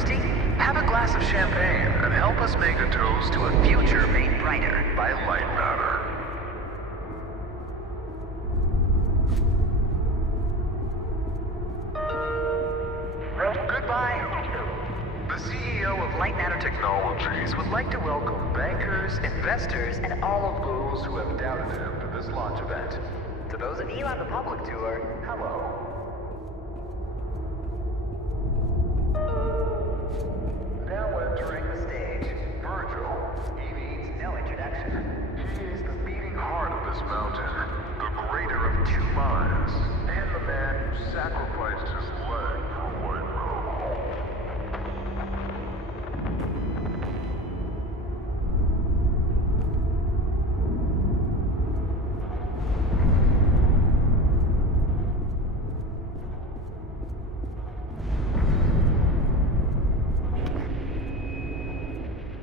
Thirsty? Have a glass of champagne and help us make a toast to a future made brighter by Lightmatter. Goodbye. The CEO of Lightmatter Technologies would like to welcome bankers, investors, and all of those who have doubted him to this launch event. To those of you on the public tour, hello. Now entering the stage, Virgil. He needs no introduction. He is the beating heart of this mountain, the greater of 2 minds, and the man who sacrificed his leg for White Robe.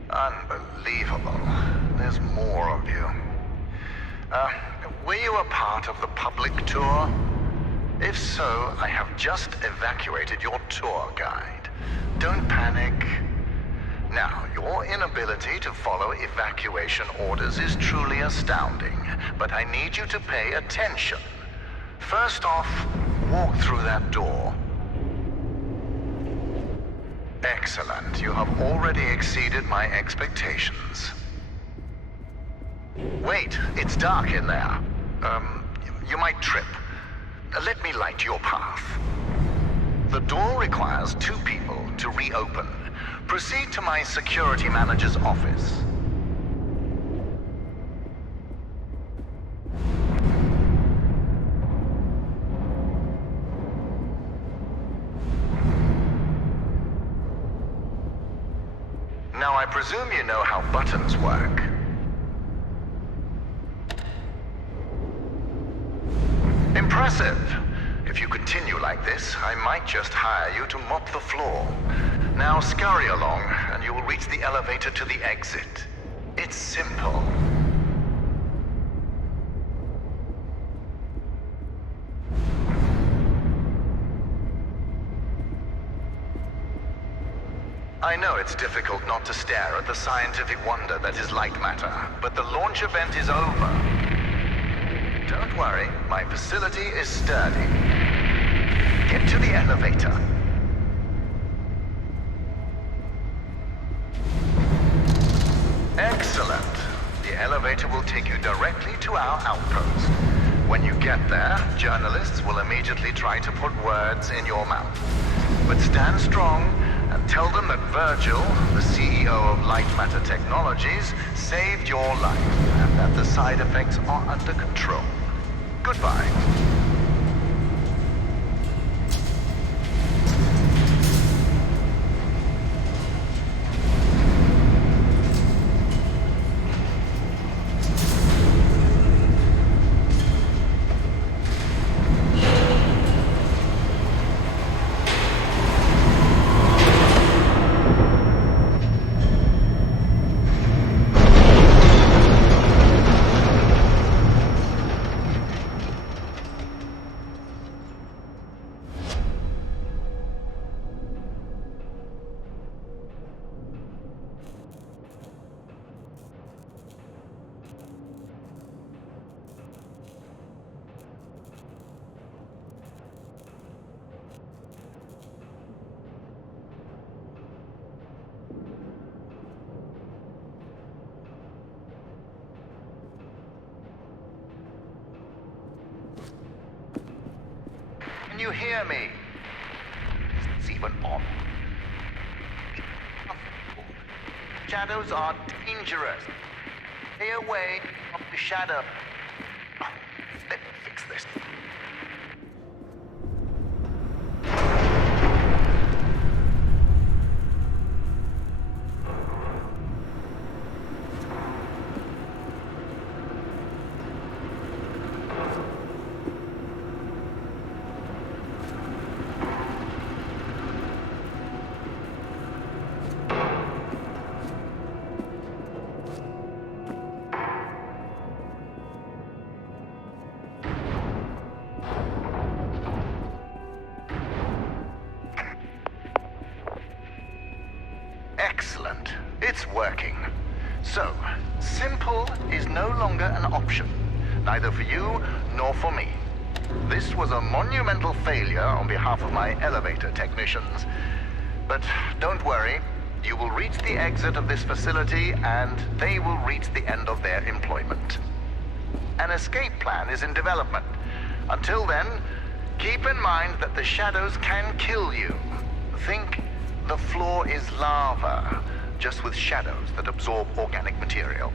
Unbelievable. There's more of you. Were you a part of the public tour? If so, I have just evacuated your tour guide. Don't panic. Now, your inability to follow evacuation orders is truly astounding, but I need you to pay attention. First off, walk through that door. Excellent. You have already exceeded my expectations. Wait, it's dark in there. You might trip. Let me light your path. The door requires 2 people to reopen. Proceed to my security manager's office. Now, I presume you know how buttons work. Impressive. If you continue like this, I might just hire you to mop the floor. Now scurry along, and you will reach the elevator to the exit. It's simple. I know it's difficult not to stare at the scientific wonder that is Lightmatter, but the launch event is over. Don't worry, my facility is sturdy. Get to the elevator. Excellent. The elevator will take you directly to our outpost. When you get there, journalists will immediately try to put words in your mouth. But stand strong and tell them that Virgil, the CEO of Lightmatter Technologies, saved your life and that the side effects are under control. Goodbye. Can you hear me? It's even on. Shadows are dangerous. Stay away from the shadow. Let me fix this. It's working. So, simple is no longer an option, neither for you nor for me. This was a monumental failure on behalf of my elevator technicians. But don't worry, you will reach the exit of this facility and they will reach the end of their employment. An escape plan is in development. Until then, keep in mind that the shadows can kill you. Think the floor is lava, just with shadows that absorb organic material.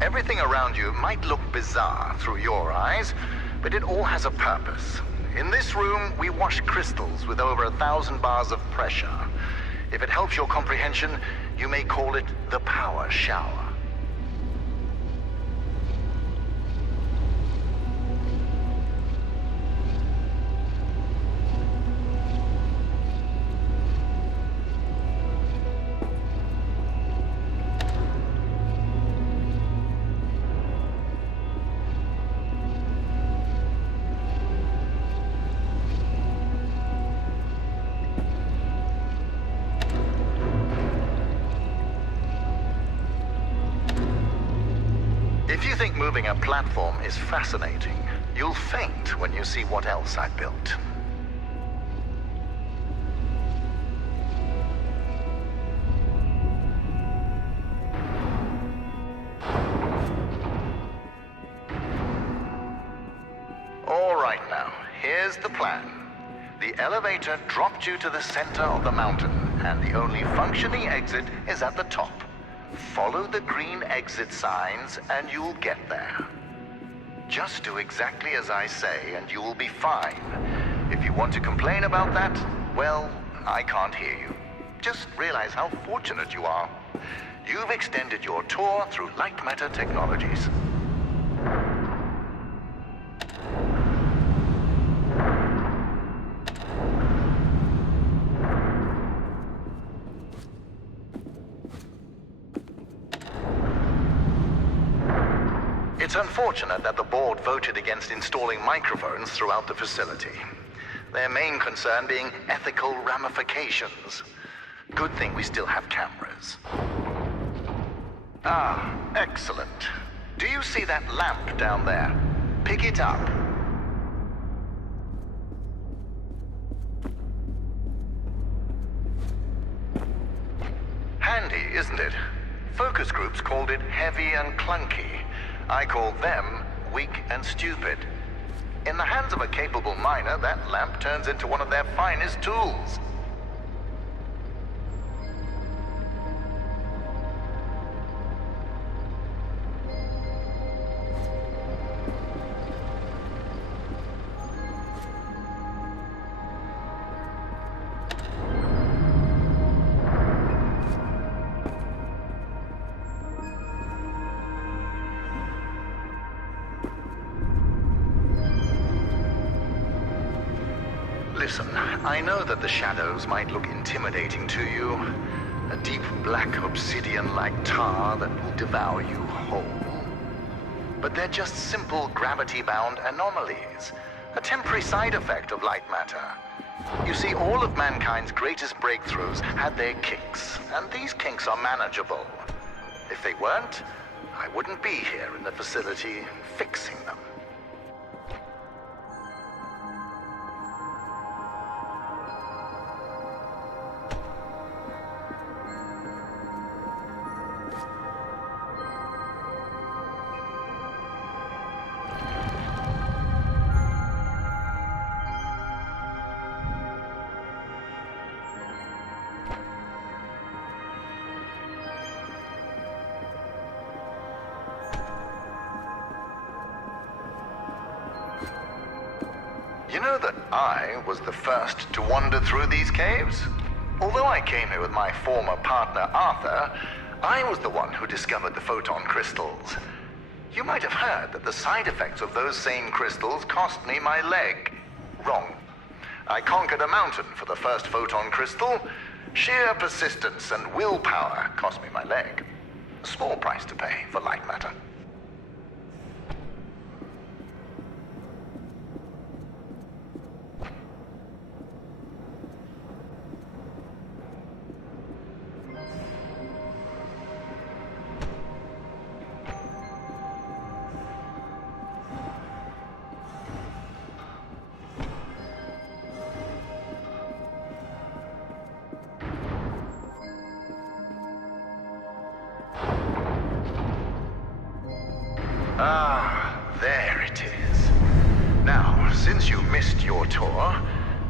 Everything around you might look bizarre through your eyes, but it all has a purpose. In this room, we wash crystals with over 1,000 bars of pressure. If it helps your comprehension, you may call it the power shower. If you think moving a platform is fascinating, you'll faint when you see what else I built. All right now, here's the plan. The elevator dropped you to the center of the mountain, and the only functioning exit is at the top. Follow the green exit signs and you'll get there. Just do exactly as I say and you will be fine. If you want to complain about that, well, I can't hear you. Just realize how fortunate you are. You've extended your tour through Lightmatter technologies. It's unfortunate that the board voted against installing microphones throughout the facility. Their main concern being ethical ramifications. Good thing we still have cameras. Ah, excellent. Do you see that lamp down there? Pick it up. Handy, isn't it? Focus groups called it heavy and clunky. I call them weak and stupid. In the hands of a capable miner, that lamp turns into one of their finest tools. Listen, I know that the shadows might look intimidating to you. A deep black obsidian-like tar that will devour you whole. But they're just simple gravity-bound anomalies. A temporary side effect of light matter. You see, all of mankind's greatest breakthroughs had their kinks, and these kinks are manageable. If they weren't, I wouldn't be here in the facility fixing them. You know that I was the first to wander through these caves? Although I came here with my former partner, Arthur, I was the one who discovered the photon crystals. You might have heard that the side effects of those same crystals cost me my leg. Wrong. I conquered a mountain for the first photon crystal, Sheer persistence and willpower cost me my leg. A small price to pay for Lightmatter. Ah, there it is. Now, since you missed your tour,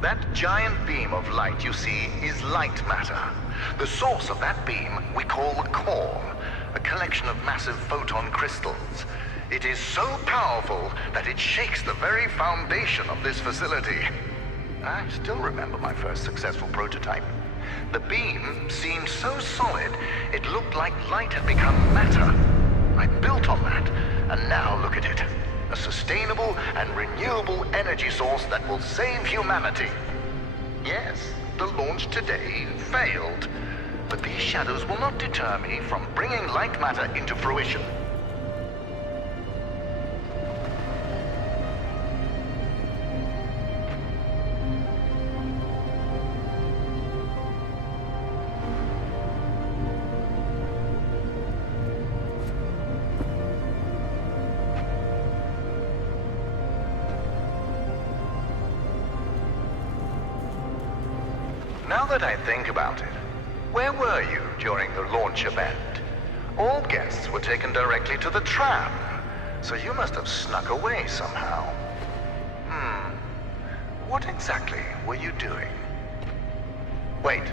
that giant beam of light you see is Lightmatter. The source of that beam we call the core, a collection of massive photon crystals. It is so powerful that it shakes the very foundation of this facility. I still remember my first successful prototype. The beam seemed so solid, it looked like light had become matter. I built on that, and now look at it. A sustainable and renewable energy source that will save humanity. Yes, the launch today failed, but these shadows will not deter me from bringing Lightmatter into fruition. Now that I think about it, where were you during the launch event? All guests were taken directly to the tram, so you must have snuck away somehow. What exactly were you doing? Wait,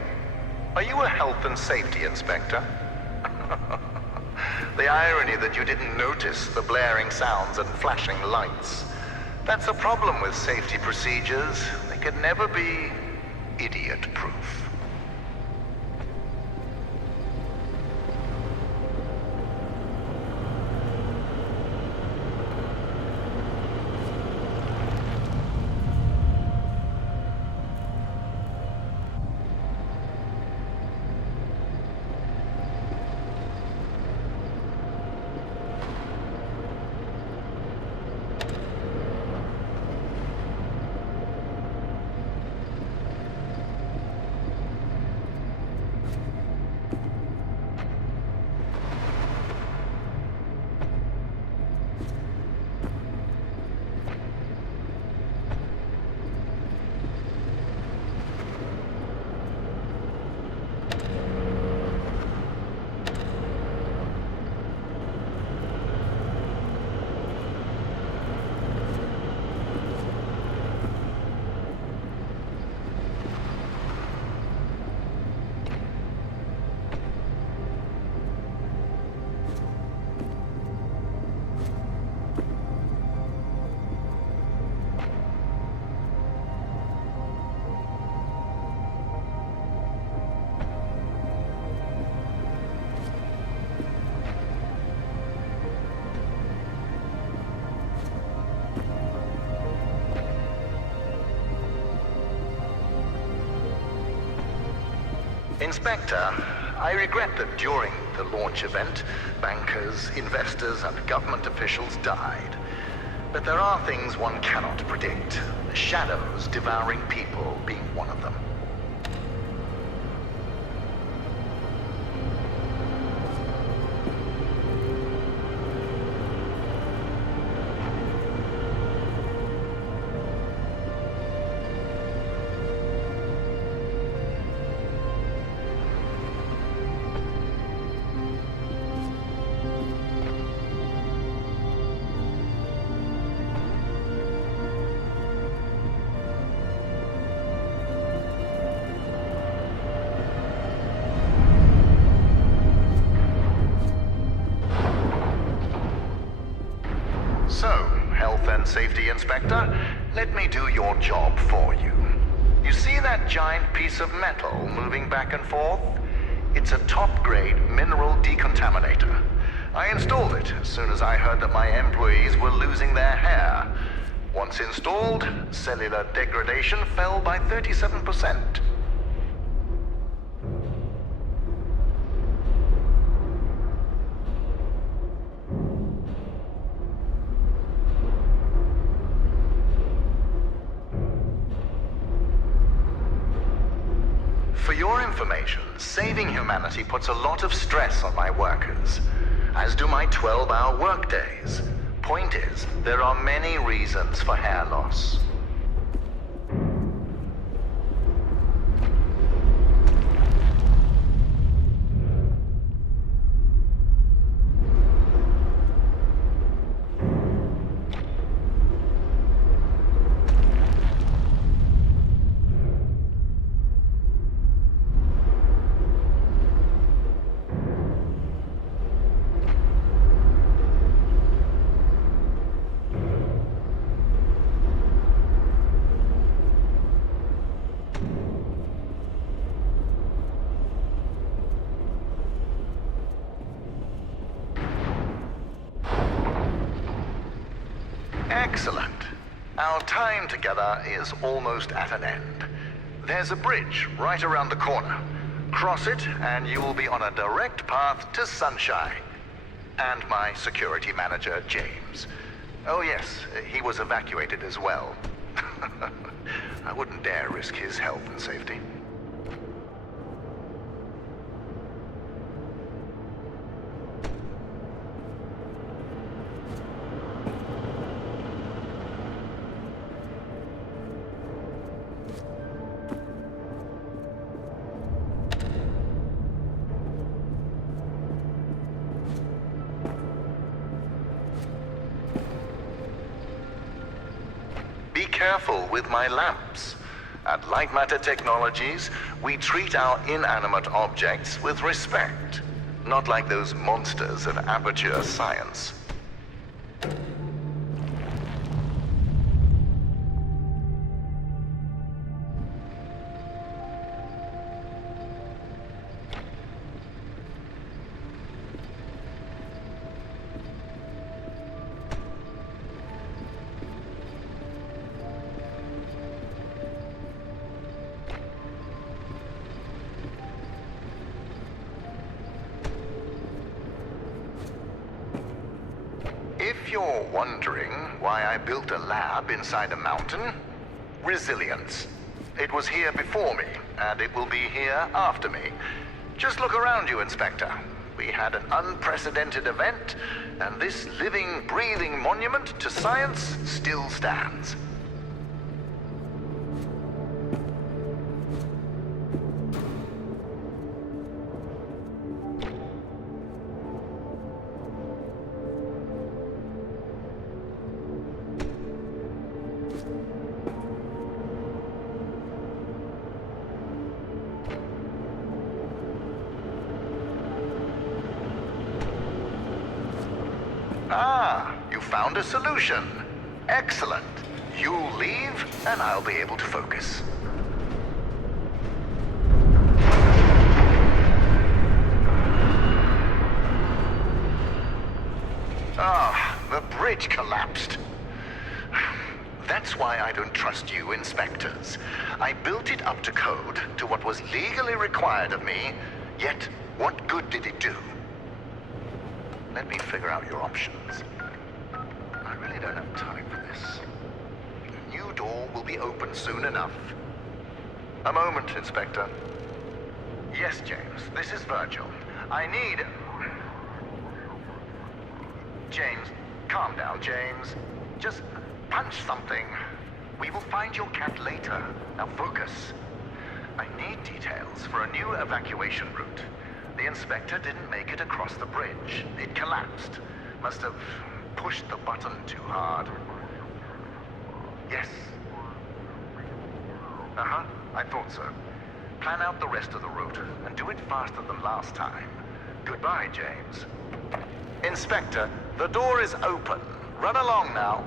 are you a health and safety inspector? The irony that you didn't notice the blaring sounds and flashing lights. That's a problem with safety procedures. They can never be idiot-proof. Inspector, I regret that during the launch event, bankers, investors, and government officials died. But there are things one cannot predict. Shadows devouring people being one of them. Safety Inspector, let me do your job for you. You see that giant piece of metal moving back and forth? It's a top-grade mineral decontaminator. I installed it as soon as I heard that my employees were losing their hair. Once installed, cellular degradation fell by 37%. your information, saving humanity puts a lot of stress on my workers, as do my 12-hour workdays. Point is, there are many reasons for hair loss. Excellent. Our time together is almost at an end. There's a bridge right around the corner. Cross it, and you will be on a direct path to Sunshine. And my security manager, James. Oh yes, he was evacuated as well. I wouldn't dare risk his health and safety. Be careful with my lamps. At Lightmatter Technologies, we treat our inanimate objects with respect, not like those monsters of Aperture Science. If you're wondering why I built a lab inside a mountain, resilience. It was here before me, and it will be here after me. Just look around you, Inspector. We had an unprecedented event, and this living, breathing monument to science still stands. Ah, you found a solution. Excellent. You leave, and I'll be able to focus. Ah, the bridge collapsed. That's why I don't trust you, inspectors. I built it up to code, to what was legally required of me, yet what good did it do? Let me figure out your options. I really don't have time for this. The new door will be open soon enough. A moment, Inspector. Yes, James, this is Virgil. I need... James, calm down, James. Just punch something. We will find your cat later. Now focus. I need details for a new evacuation route. The inspector didn't make it across the bridge. It collapsed. Must have pushed the button too hard. Yes. Uh-huh, I thought so. Plan out the rest of the route and do it faster than last time. Goodbye, James. Inspector, the door is open. Run along now.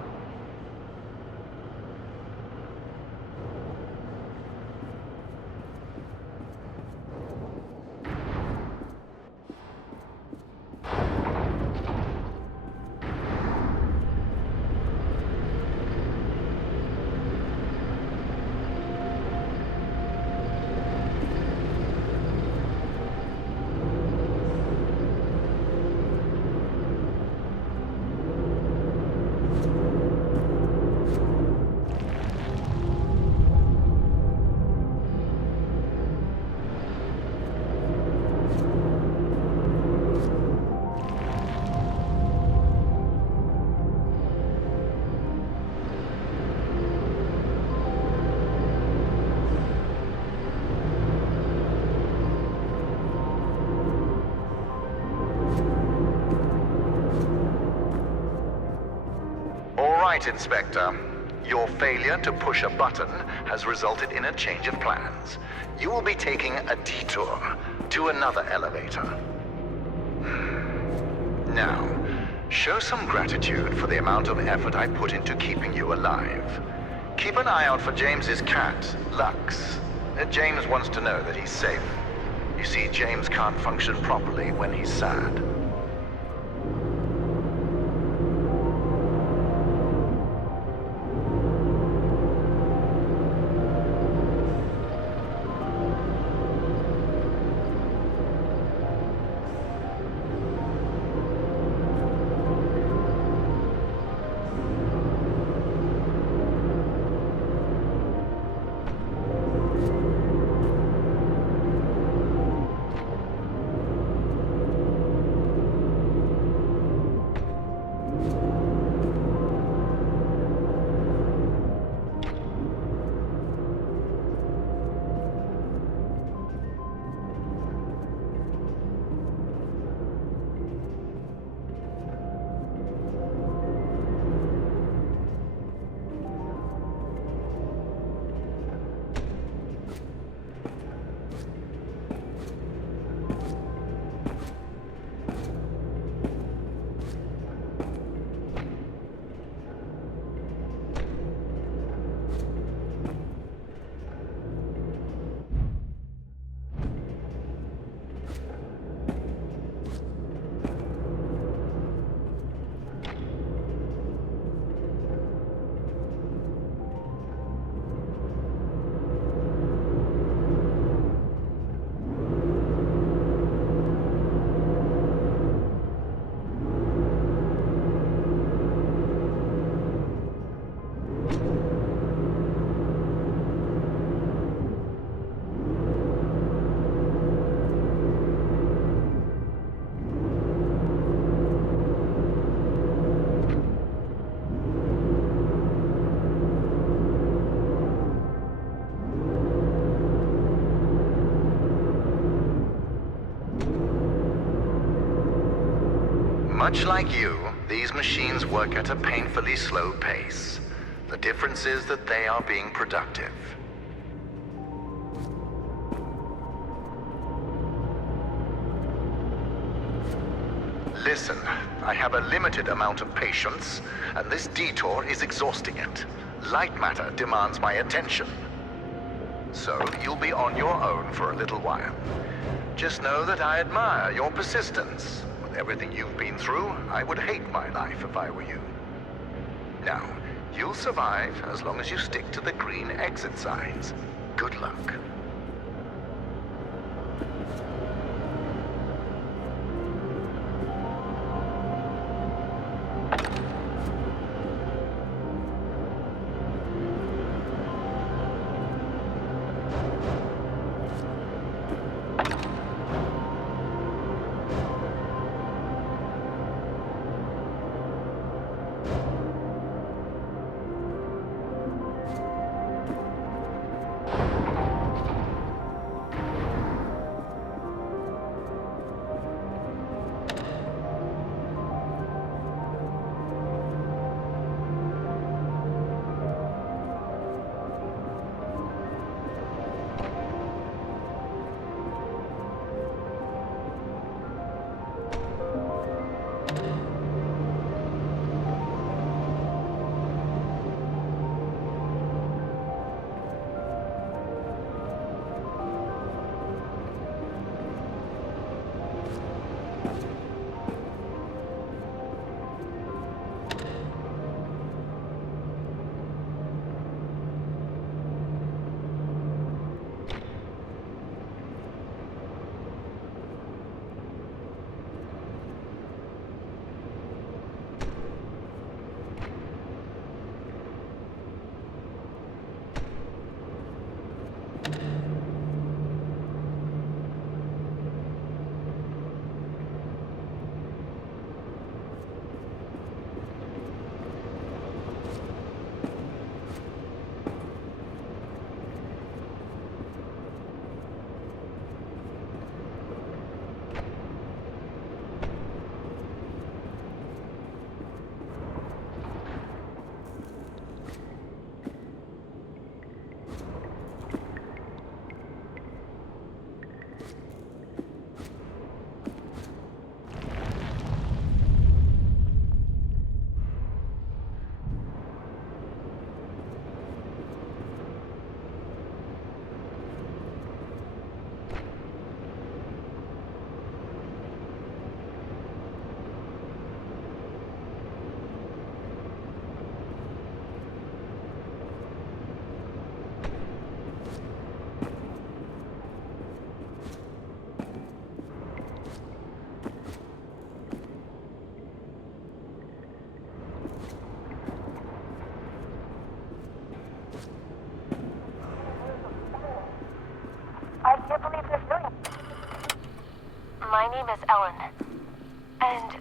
right, Inspector. Your failure to push a button has resulted in a change of plans. You will be taking a detour to another elevator. Now, show some gratitude for the amount of effort I put into keeping you alive. Keep an eye out for James's cat, Lux. James wants to know that he's safe. You see, James can't function properly when he's sad. Much like you, these machines work at a painfully slow pace. The difference is that they are being productive. Listen, I have a limited amount of patience, and this detour is exhausting it. Lightmatter demands my attention. So you'll be on your own for a little while. Just know that I admire your persistence. With everything you've been through, I would hate my life if I were you. Now, you'll survive as long as you stick to the green exit signs. Good luck. name is Ellen. And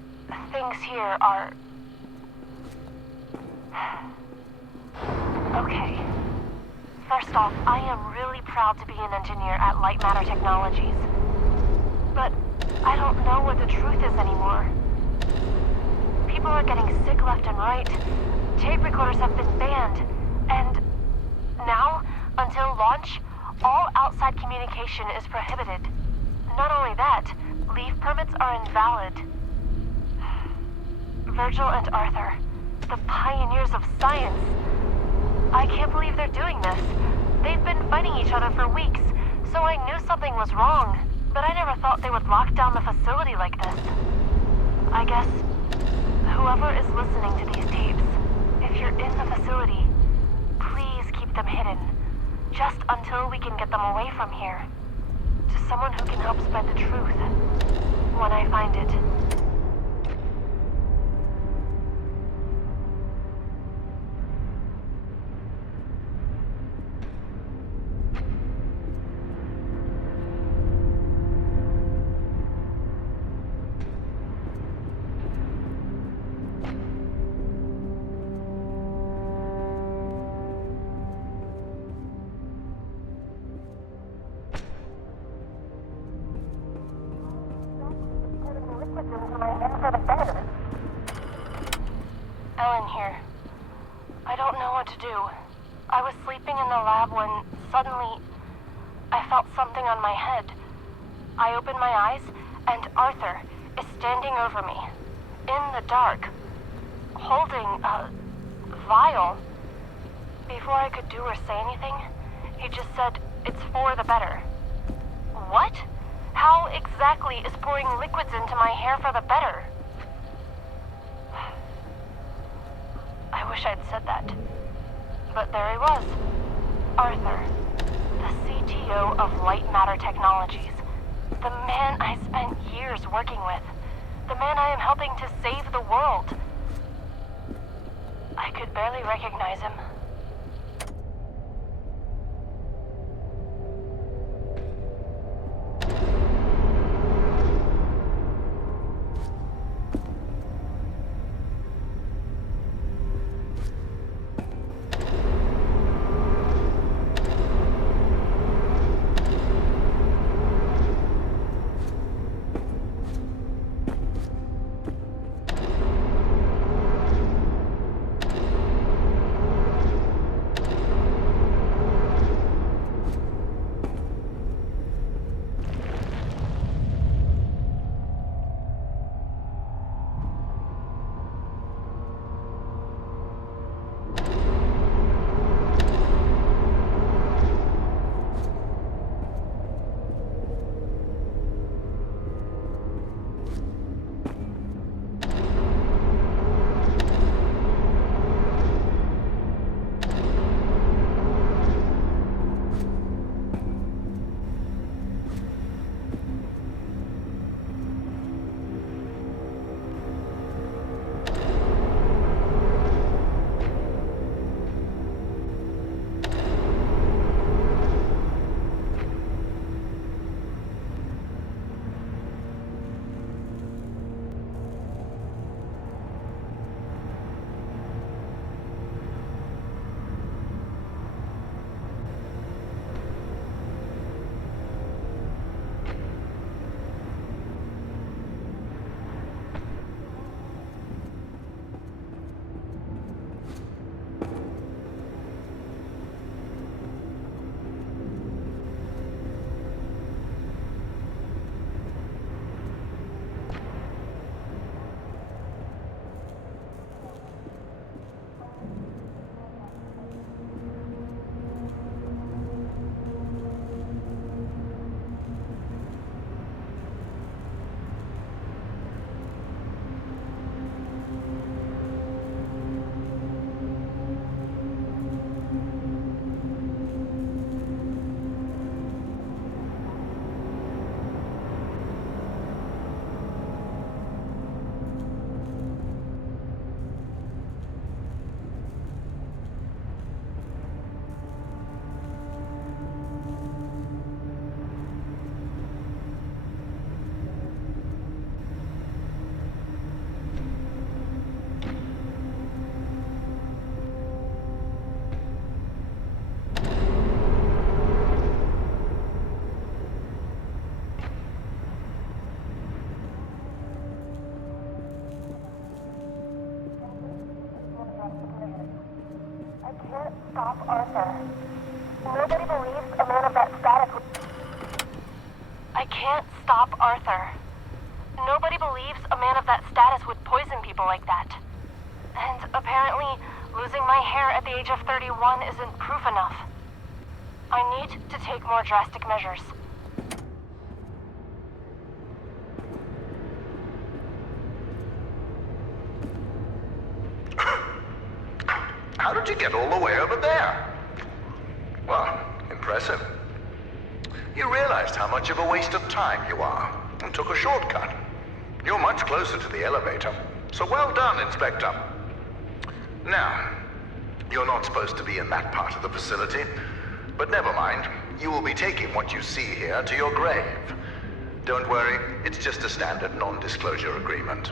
things here are... Okay. First off, I am really proud to be an engineer at Lightmatter Technologies. But I don't know what the truth is anymore. People are getting sick left and right. Tape recorders have been banned. And now, until launch, all outside communication is prohibited. Not only that, leave permits are invalid. Virgil and Arthur, the pioneers of science. I can't believe they're doing this. They've been fighting each other for weeks, so I knew something was wrong. But I never thought they would lock down the facility like this. I guess whoever is listening to these tapes, if you're in the facility, please keep them hidden. Just until we can get them away from here. To someone who can help spread the truth. When I find it. Ellen here. I don't know what to do. I was sleeping in the lab when suddenly I felt something on my head. I opened my eyes and Arthur is standing over me, in the dark, holding a vial. Before I could do or say anything, he just said, "It's for the better." What? How exactly is pouring liquids into my hair for the better? I wish I'd said that. But there he was. Arthur, the CTO of Lightmatter Technologies. The man I spent years working with. The man I am helping to save the world. I could barely recognize him. can't stop Arthur. Nobody believes a man of that status would... I can't stop Arthur. Nobody believes a man of that status would poison people like that. And apparently, losing my hair at the age of 31 isn't proof enough. I need to take more drastic measures. How did you get all the way over there? Well, impressive. You realized how much of a waste of time you are, and took a shortcut. You're much closer to the elevator, so well done, Inspector. Now, you're not supposed to be in that part of the facility, but never mind. You will be taking what you see here to your grave. Don't worry, it's just a standard non-disclosure agreement.